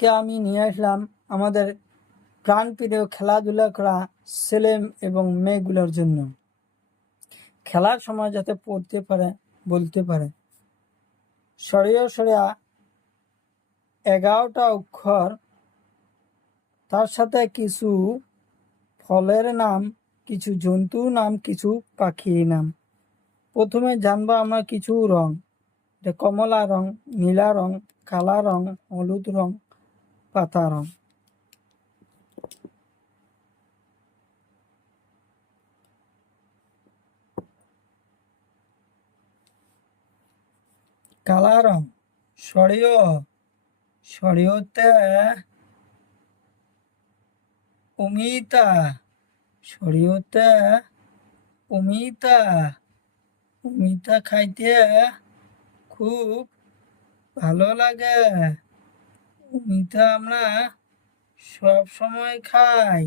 আজকে আমি নিয়ে আসলাম আমাদের প্রাণপ্রিয় খেলাধুলা করা ছেলে এবং মেয়েগুলোর জন্য, খেলার সময় যাতে পড়তে পারে, বলতে পারে। সরিয়া সরিয়া 11টা অক্ষর, তার সাথে কিছু ফলের নাম, কিছু জন্তুর নাম, কিছু পাখির নাম। প্রথমে জানবো আমরা কিছু রং। এটা কমলা রং, নীলা রং, কালা রং, হলুদ রং, পাতা রং। কালা রং, সরিয়তে অমিতা, সরিয়তে অমিতা, অমিতা খাইতে খুব ভালো লাগে। অমিতা আমরা সব সময় খাই।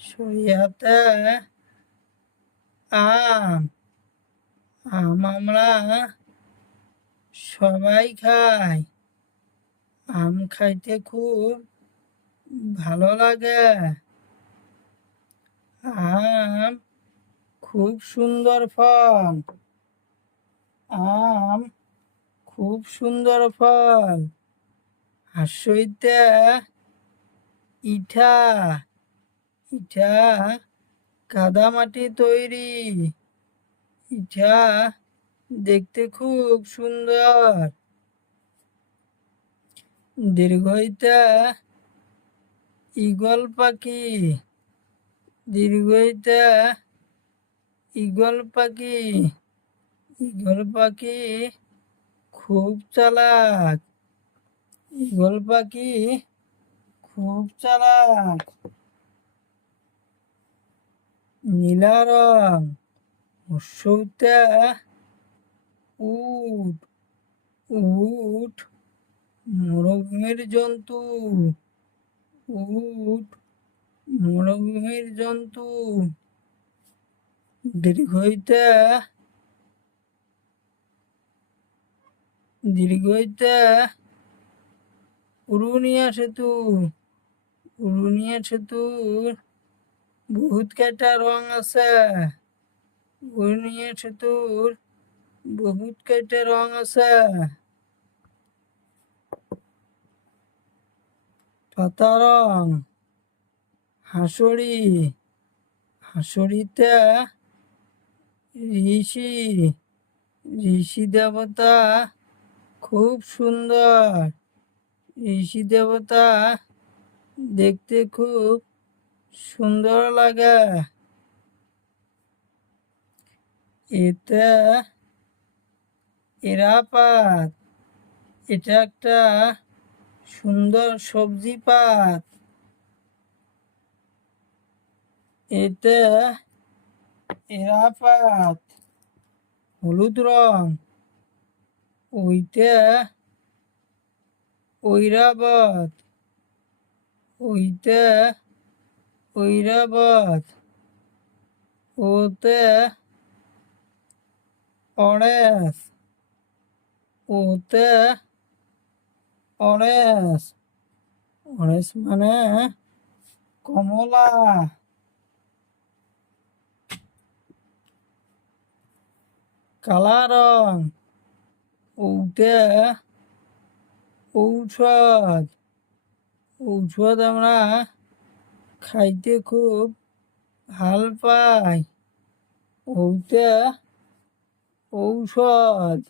সরিয়াতে আম, আমরা সবাই খাই। আম খাইতে খুব ভালো লাগে। আম খুব সুন্দর ফল। আম খুব সুন্দর ফল। হাসইতে ইটা, ইটা কাদামাটি তৈরি। ইটা দেখতে খুব সুন্দর। দীর্ঘইতে ঈগল পাখি, দীর্ঘইতে ঈগল পাখি, ঈগল পাখি খুব চালাক। ঈগল পাখি খুব চালাক। নীলা রং, হর্ষইতে উট, উট মরুভূমির জন্তু। উট মরুভূমির জন্তু। দীর্ঘইতে উড়ুনিয়া সেতু, উড়ুনিয়া সেতুর বহুত কয়টা রং আছে। উড়ুনিয়া সেতুর বহুত কয়টা রং আছে। পাতা রং, হাঁসুরি, হাঁসুরিতে ঋষি, ঋষি দেবতা খুব সুন্দর। ঋষি দেবতা দেখতে খুব সুন্দর লাগে। এতে এরাপাত, এটা একটা সুন্দর সবজি পাত। এতে এরাপাত। হলুদ রং, ওইতে ঐরাবত, ওইতে ঐরাবত। ওতে অরেস, ওতে অরেস, অরেস মানে কমলা। কালা রং, ওতে ঔষধ, ঔষধ আমরা খাইতে খুব ভাল পাই। ওতে ঔষধ।